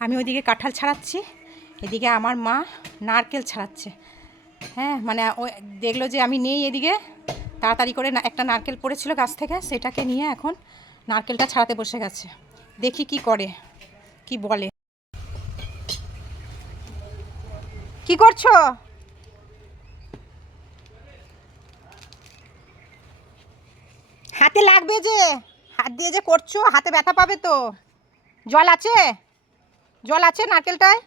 আমি ওইদিকে কাঁঠাল ছাড়াচ্ছি, এদিকে আমার মা নারকেল ছাড়াচ্ছে। হ্যাঁ, মানে ওই দেখলো যে আমি নেই এদিকে, তাড়াতাড়ি করে একটা নারকেল পড়েছিল গাছ থেকে, সেটাকে নিয়ে এখন নারকেলটা ছাড়াতে বসে গেছে। দেখি কি করে, কি বলে। কি করছো? হাতে লাগবে যে, হাত দিয়ে যে করছো, হাতে ব্যথা পাবে তো। জল আছে? জল আছে নারকেলটায়?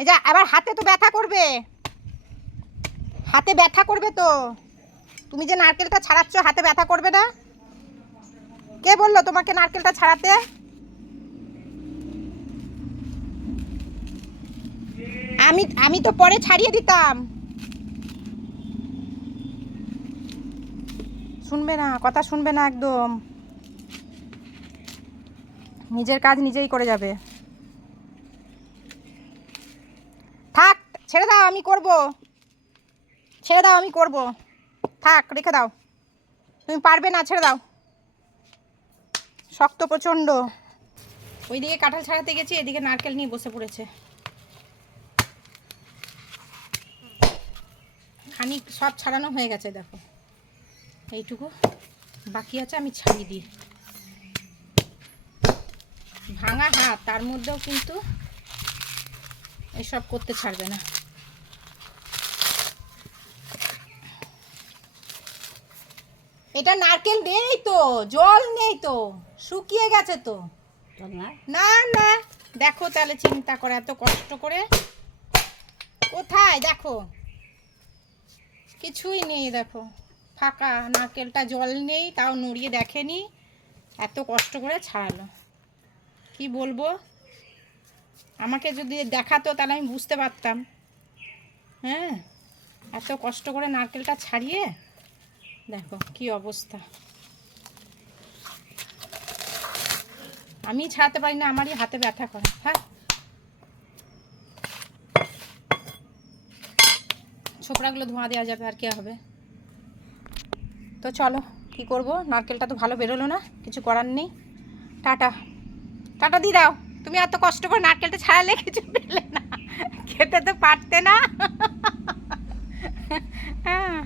এই যে আবার হাতে তো ব্যথা করবে, হাতে ব্যথা করবে তো। তুমি যে নারকেলটা ছাড়াচ্ছ, হাতে ব্যথা করবে না? কে বললো তোমাকে নারকেলটা ছাড়াতে? আমি তো পরে ছাড়িয়ে দিতাম। শুনবে না, কথা শুনবে না একদম, নিজের কাজ নিজেই করে যাবে। থাক, ছেড়ে দাও, আমি করব। ছেড়ে দাও, আমি করব। থাক, রেখে দাও, তুমি পারবে না, ছেড়ে দাও। শক্ত প্রচণ্ড। ওইদিকে কাঁঠাল ছাড়াতে গেছি, এদিকে নারকেল নিয়ে বসে পড়েছে। খানিক সব ছাড়ানো হয়ে গেছে, দেখো এইটুকু বাকি আছে, আমি ছাড়িয়ে দিই। ভাঙা হাত, তার মধ্যেও কিন্তু এসব করতে ছাড়বে না। এটা নারকেল নেই তো, জল নেই তো, শুকিয়ে গেছে তো। না না, দেখো তাহলে চিন্তা করে, এত কষ্ট করে কোথায়, দেখো কিছুই নেই, দেখো ফাঁকা নারকেলটা, জল নেই, তাও নড়িয়ে দেখেনি, এত কষ্ট করে ছাড়ালো। কি বলবো, আমাকে যদি দেখাতো তাহলে আমি বুঝতে পারতাম। হ্যাঁ, এত কষ্ট করে নারকেলটা ছাড়িয়ে দেখো কি অবস্থা। আমি ছাড়াতে পারি না, আমারই হাতে ব্যথা করে। হ্যাঁ, ছোকরাগুলো ধোঁয়া দেওয়া যাবে, আর কি হবে। তো চলো, কি করব, নারকেলটা তো ভালো বেরোলো না, কিছু করার নেই। টাটা, টাটা দিয়ে দাও। তুমি এত কষ্ট করে নারকেলটা ছাড়ালে, কিছু পেলে না, খেতে তো পারতে না। হ্যাঁ।